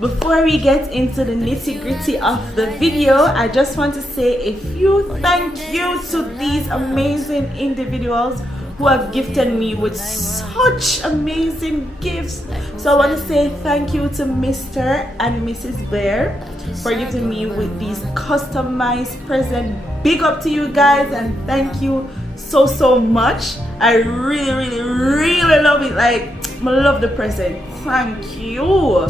Before we get into the nitty-gritty of the video, I just want to say a few thank you to these amazing individuals who have gifted me with such amazing gifts. So I want to say thank you to Mr. and Mrs. Blair for gifting me with these customized presents. Big up to you guys and thank you so much. I really love it. Like, I love the present. Thank you.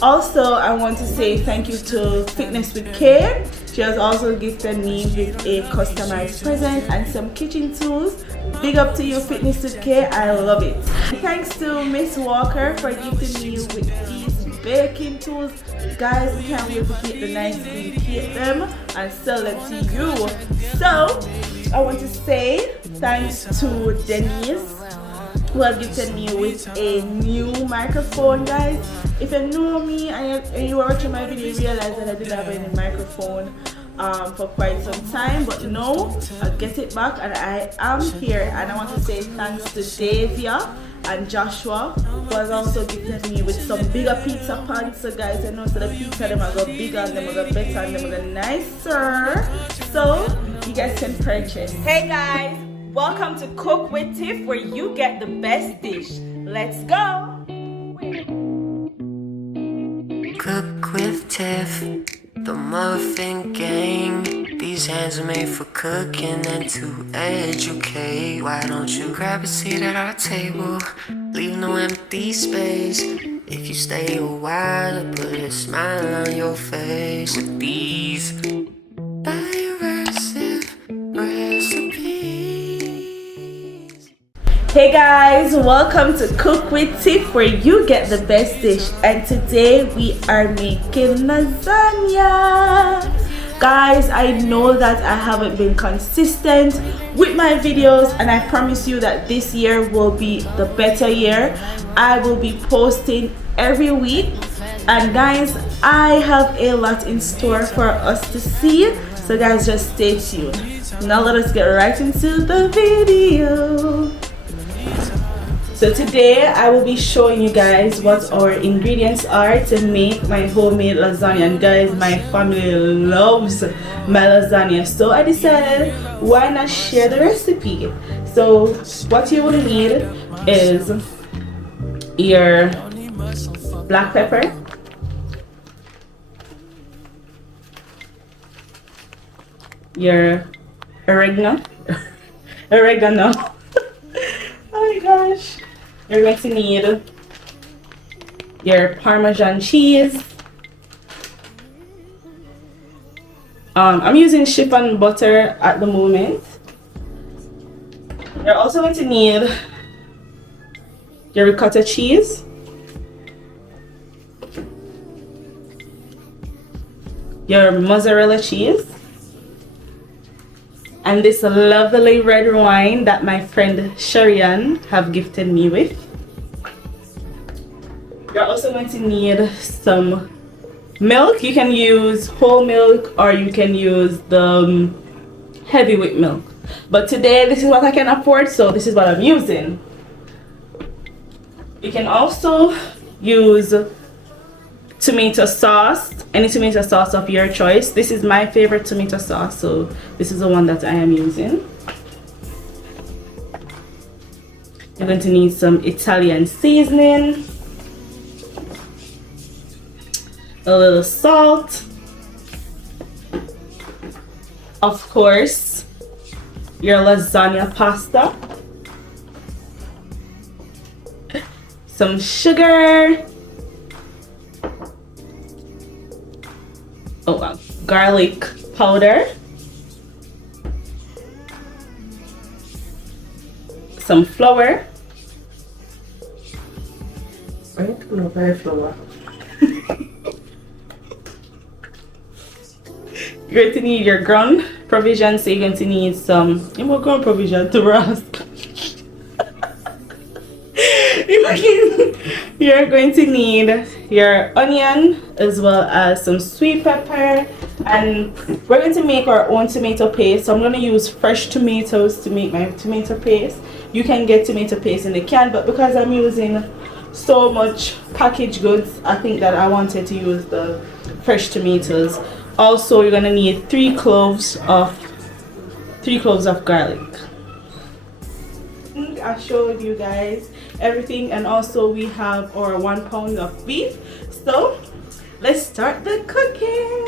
Also, I want to say thank you to Fitness with Care. She has also gifted me with a customized present and some kitchen tools. Big up to you, Fitness with Care. I love it. Thanks to Miss Walker for gifting me with these baking tools. Guys, we can't wait to get the nice green cake them and sell them to you. So I want to say thanks to Denise who have gifted me with a new microphone. Guys, if you know me and you are watching my video, you realize that I didn't have any microphone for quite some time, but no, I'll get it back and I am here. And I want to say thanks to Davia and Joshua who has also gifted me with some bigger pizza pans. So guys, I know so the pizza them are go bigger and them are go better and them are go nicer, so you guys can purchase. Hey guys, welcome to Cook with Tiff, where you get the best dish. Let's go. Cook with Tiff, the muffin gang. These hands are made for cooking and to educate. Why don't you grab a seat at our table? Leave no empty space. If you stay a while, I put a smile on your face with these diverse recipes. Hey guys, welcome to Cook with Tiff, where you get the best dish. And today we are making lasagna. Guys, I know that I haven't been consistent with my videos, and I promise you that this year will be the better year. I will be posting every week, and guys, I have a lot in store for us to see, so guys, just stay tuned. Now let us get right into the video. So today I will be showing you guys what our ingredients are to make my homemade lasagna. And guys, my family loves my lasagna, so I decided why not share the recipe. So what you will need is your black pepper, your oregano oh my gosh. You're going to need your Parmesan cheese. I'm using chiffon butter at the moment. You're also going to need your ricotta cheese, your mozzarella cheese, and this lovely red wine that my friend Sharian have gifted me with. You're also going to need some milk. You can use whole milk or you can use the heavyweight milk. But today this is what I can afford, so this is what I'm using. You can also use tomato sauce, any tomato sauce of your choice. This is my favorite tomato sauce, so this is the one that I am using. You're going to need some Italian seasoning, a little salt, of course your lasagna pasta, some sugar, garlic powder, some flour. You're going to need your ground provision, so you're going to need some ground provision to rust. You're going to need your onion as well as some sweet pepper, and we're going to make our own tomato paste. So I'm going to use fresh tomatoes to make my tomato paste. You can get tomato paste in the can, but because I'm using so much packaged goods, I think that I wanted to use the fresh tomatoes. Also, you're gonna need 3 cloves of garlic. I showed you guys everything, and also we have our 1 pound of beef. So let's start the cooking.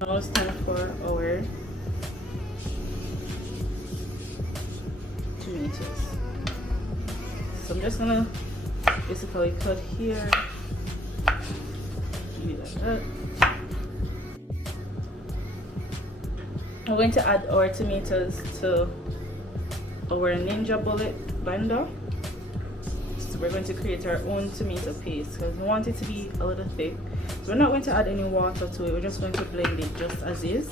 Now it's time for our tomatoes. So I'm just gonna basically cut here. Maybe like that. We're going to add our tomatoes to our Ninja Bullet blender. So we're going to create our own tomato paste because we want it to be a little thick. So we're not going to add any water to it, we're just going to blend it just as is.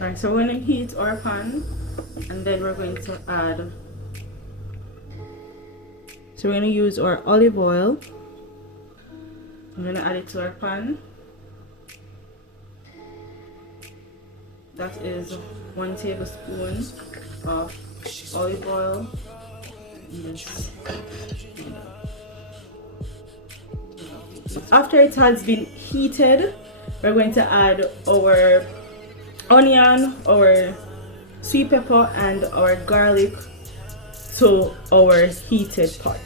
Alright, so we're going to heat our pan, and then we're going to add, so we're going to use our olive oil. I'm going to add it to our pan. That is 1 tablespoon of olive oil. After it has been heated, we're going to add our onion, our sweet pepper, and our garlic to our heated pot.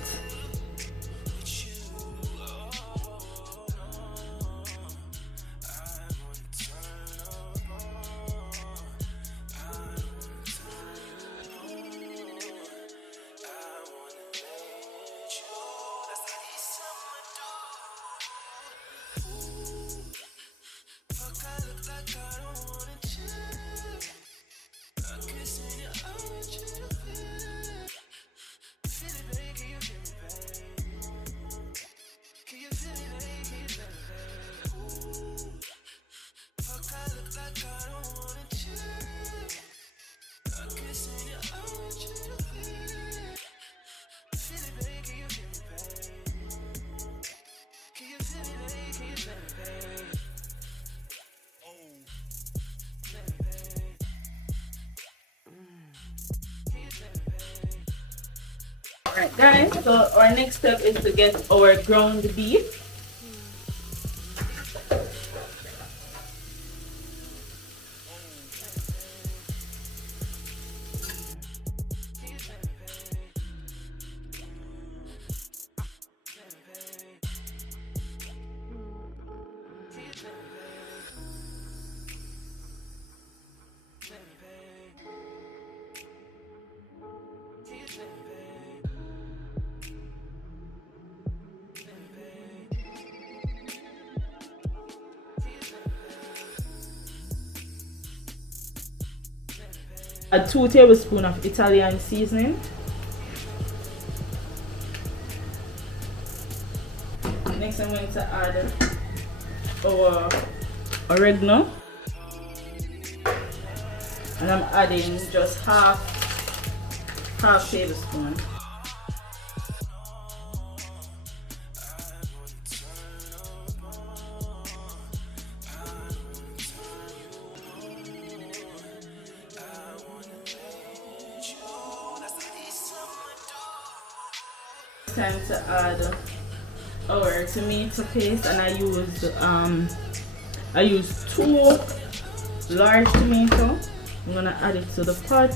Alright guys, so our next step is to get our ground beef. Add 2 tablespoons of Italian seasoning. Next I'm going to add our oregano, and I'm adding just half tablespoon. Time to add our tomato paste, and I used 2 large tomato. I'm gonna add it to the pot.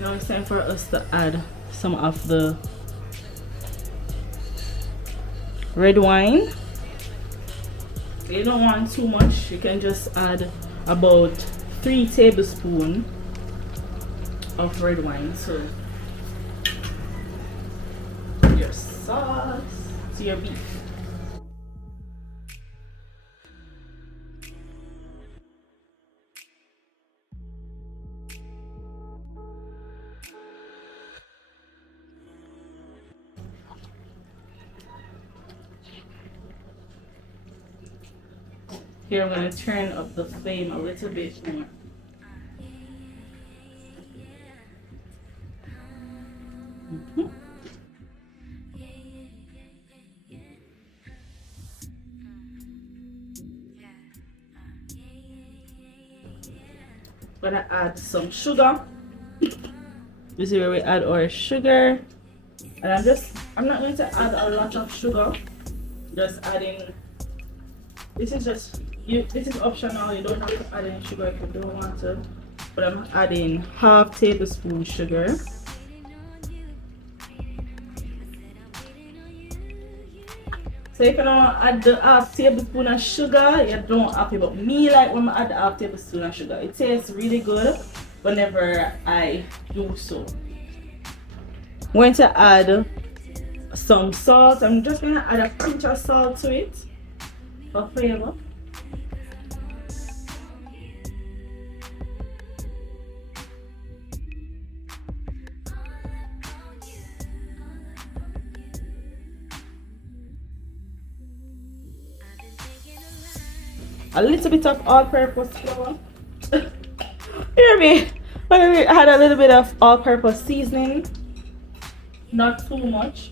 Now it's time for us to add some of the red wine. You don't want too much, you can just add about 3 tablespoons of red wine. So your sauce to your beef. Here I'm going to turn up the flame a little bit more. I'm going to add some sugar. This is where we add our sugar. And I'm not going to add a lot of sugar. Just adding, this is optional, you don't have to add any sugar if you don't want to, but I'm adding half tablespoon sugar. So if you don't add the half tablespoon of sugar, you don't have to, but me like when I add the half tablespoon of sugar. It tastes really good whenever I do so. I'm going to add some salt. I'm just going to add a pinch of salt to it for flavor. A little bit of all-purpose flour. Hear me? I had a little bit of all-purpose seasoning, not too much.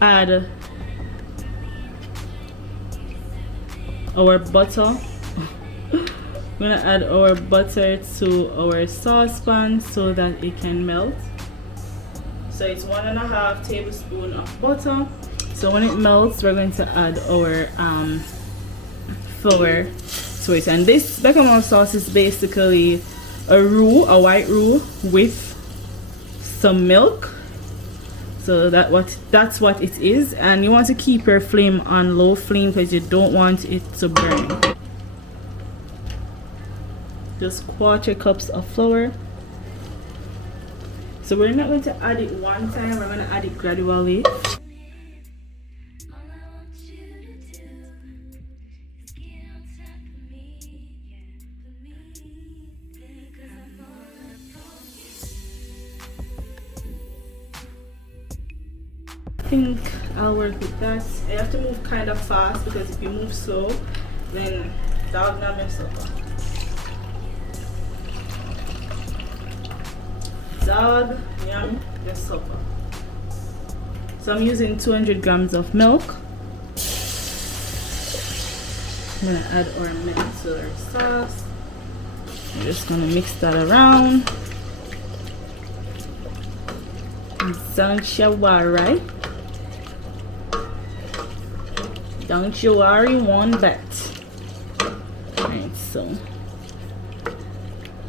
Add our butter. We're gonna add our butter to our saucepan so that it can melt. So it's 1.5 tablespoons of butter. So when it melts, we're going to add our flour to it. And this bechamel sauce is basically a white roux with some milk. So that's what it is, and you want to keep your flame on low flame because you don't want it to burn. Just 1/4 cups of flour. So we're not going to add it one time, we're going to add it gradually. I think I'll work with that. You have to move kind of fast because if you move slow, then dog not mess up. Dog, yum, mess up. So I'm using 200 grams of milk. I'm gonna add our milk to our sauce. I'm just gonna mix that around. Right? Don't you worry one bit. Alright, so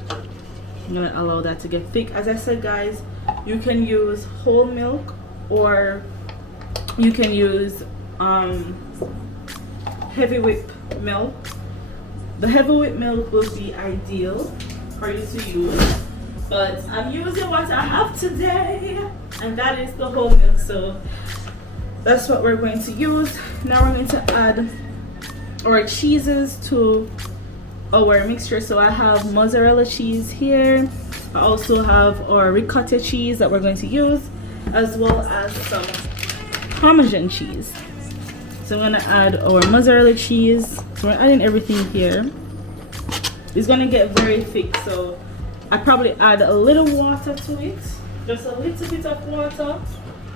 I'm gonna allow that to get thick. As I said, guys, you can use whole milk or you can use heavy whip milk. The heavy whip milk will be ideal for you to use, but I'm using what I have today, and that is the whole milk, so that's what we're going to use. Now we're going to add our cheeses to our mixture. So I have mozzarella cheese here. I also have our ricotta cheese that we're going to use, as well as some parmesan cheese. So I'm going to add our mozzarella cheese. So we're adding everything here. It's going to get very thick, so I probably add a little water to it, just a little bit of water,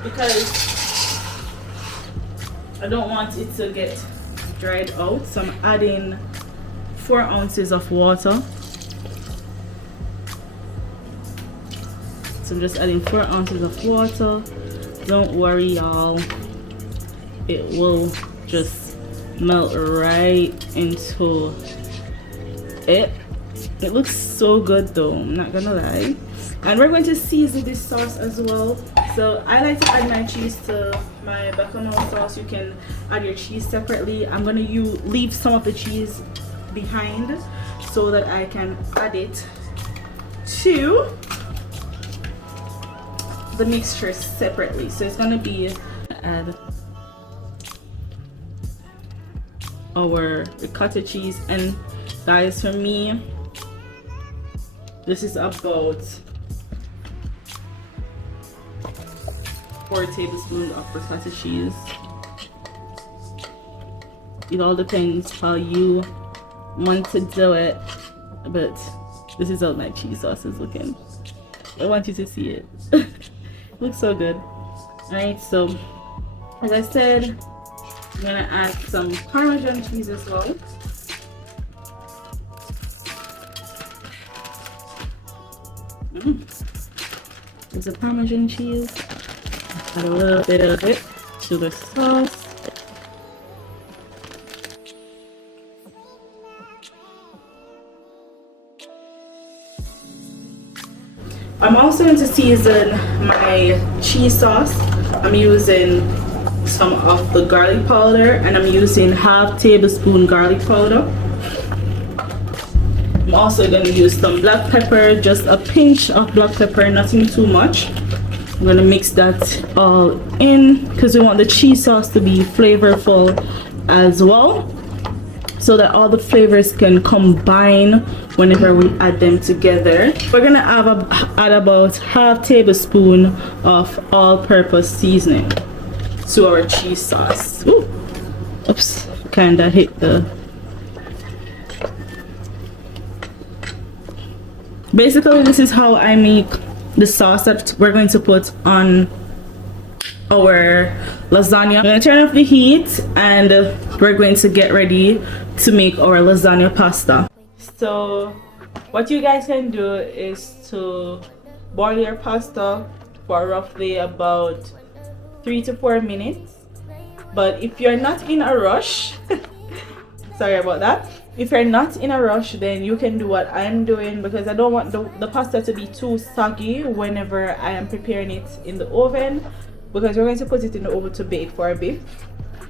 because I don't want it to get dried out. So I'm adding 4 ounces of water. So I'm just adding 4 ounces of water. Don't worry, y'all, it will just melt right into it. It looks so good though, I'm not gonna lie. And we're going to season this sauce as well. So I like to add my cheese to my Béchamel sauce. You can add your cheese separately. I'm gonna leave some of the cheese behind so that I can add it to the mixture separately. So it's gonna be add our ricotta cheese, and guys, for me this is about 4 tablespoons of ricotta cheese. It all depends how you want to do it, but this is how my cheese sauce is looking. I want you to see it. Looks so good. Alright, so as I said, I'm gonna add some parmesan cheese as well. There's a parmesan cheese. Add a little bit of it to the sauce. I'm also going to season my cheese sauce. I'm using some of the garlic powder, and I'm using half tablespoon garlic powder. I'm also going to use some black pepper, just a pinch of black pepper, nothing too much. I'm going to mix that all in because we want the cheese sauce to be flavorful as well, so that all the flavors can combine whenever we add them together. We're going to add about half tablespoon of all-purpose seasoning to our cheese sauce. Ooh. Oops, kind of hit the... Basically, this is how I make the sauce that we're going to put on our lasagna. I'm going to turn off the heat and we're going to get ready to make our lasagna pasta. So what you guys can do is to boil your pasta for roughly about 3 to 4 minutes. But if you're not in a rush, sorry about that. If you're not in a rush, then you can do what I'm doing, because I don't want the pasta to be too soggy whenever I am preparing it in the oven, because we're going to put it in the oven to bake for a bit.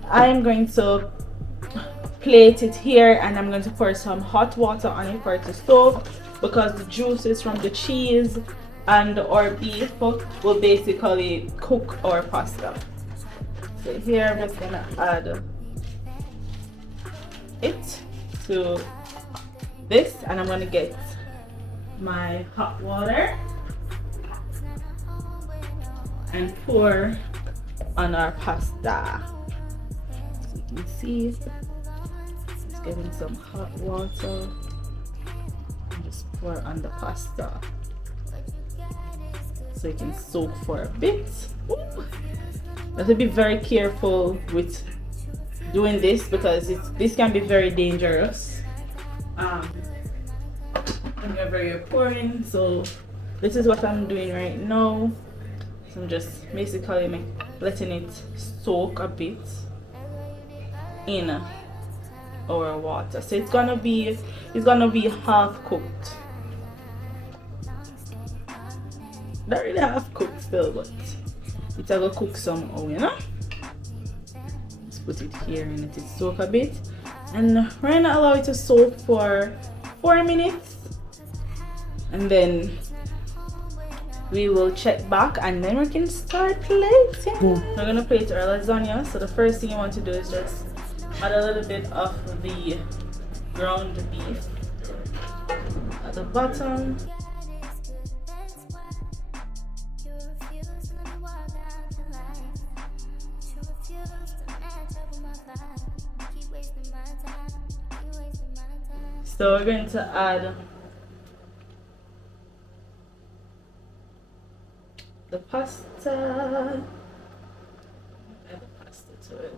I'm going to plate it here and I'm going to pour some hot water on it for it to soak, because the juices from the cheese and our beef will basically cook our pasta. So here I'm just gonna add it to this, and I'm gonna get my hot water and pour on our pasta. So you can see it's getting some hot water and just pour on the pasta so it can soak for a bit. Ooh. You have to be very careful with doing this, because this can be very dangerous whenever you're pouring. So this is what I'm doing right now. So I'm just basically letting it soak a bit. in our water. So it's gonna be half cooked. Not really half cooked still, but it's gonna cook somehow, you know. Let's put it here and let it soak a bit, and we're gonna allow it to soak for 4 minutes, and then we will check back and then we can start plating. We're gonna plate our lasagna. So the first thing you want to do is just add a little bit of the ground beef at the bottom. So we're going to add the pasta. Add the pasta to it.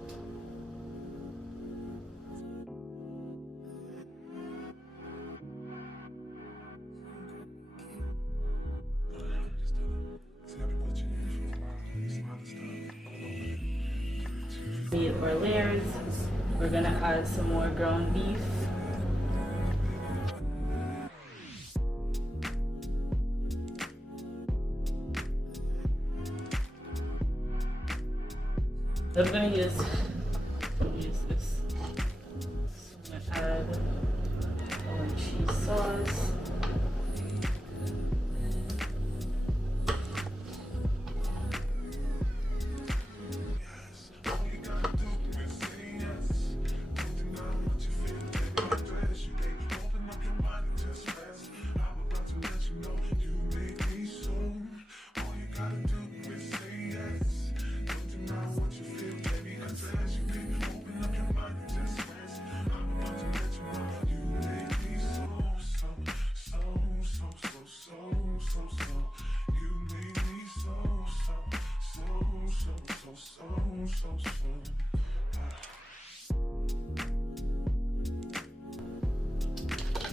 Need our layers. We're gonna add some more ground beef. I'm gonna use this. So I'm gonna add our cheese sauce.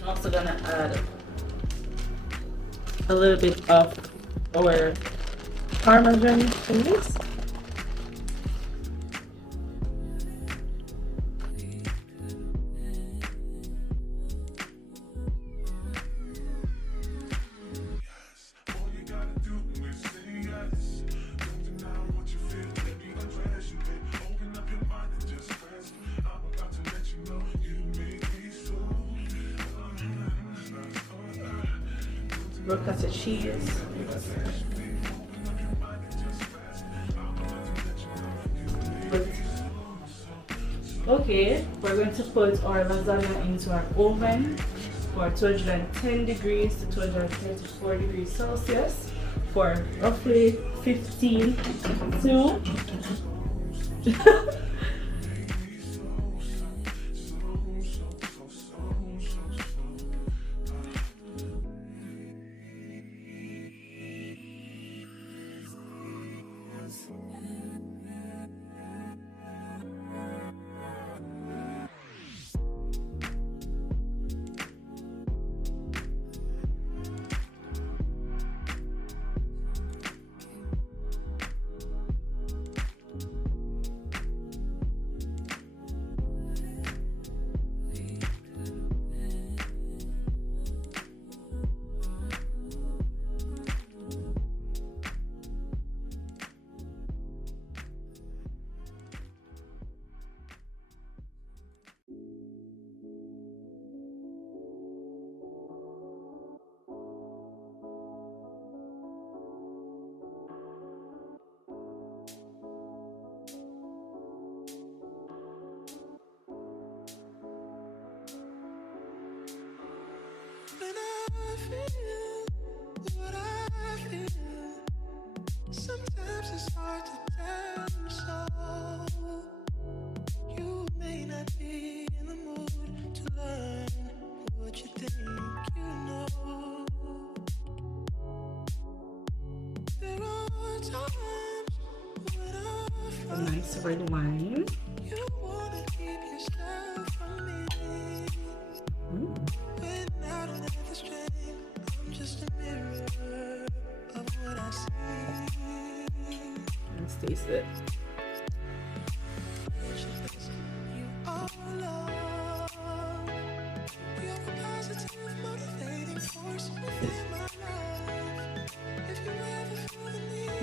I'm also gonna add a little bit of our parmesan cheese. Ricotta cheese. Okay, we're going to put our lasagna into our oven for 210 degrees to 234 degrees Celsius for roughly 15 to Sometimes it's hard to tell you so. You may not be in the mood to learn what you think you know. There are times when I feel a nice red wine. you wanna keep yourself from me. When I don't have the strength, I'm just a mirror of what I see. Let's taste it.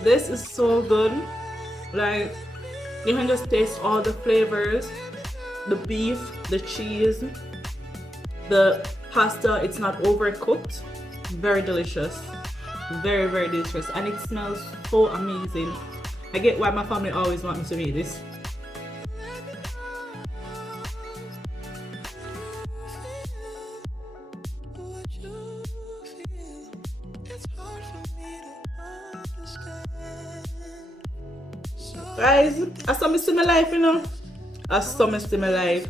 This is so good. Like, you can just taste all the flavors, the beef, the cheese, the pasta. It's not overcooked. Very delicious. Very, very delicious. And it smells so amazing. I get why my family always want me to make this. Guys, I saw me see my life, you know. I saw me see my life.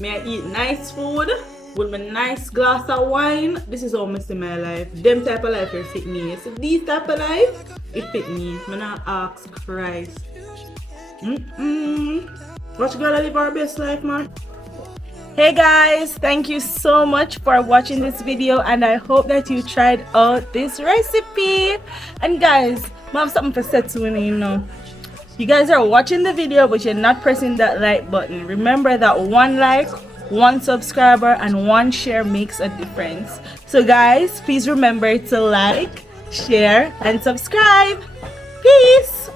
May I eat nice food with my nice glass of wine. This is how I see my life. Them type of life will fit me. So these type of life, it fit me. I'm not ask Christ. What you gotta live our best life, man. Hey guys, thank you so much for watching this video, and I hope that you tried out this recipe. And guys, I have something to say to you know. You guys are watching the video but you're not pressing that like button. Remember that one like, one subscriber, and one share makes a difference. So guys, please remember to like, share, and subscribe. Peace.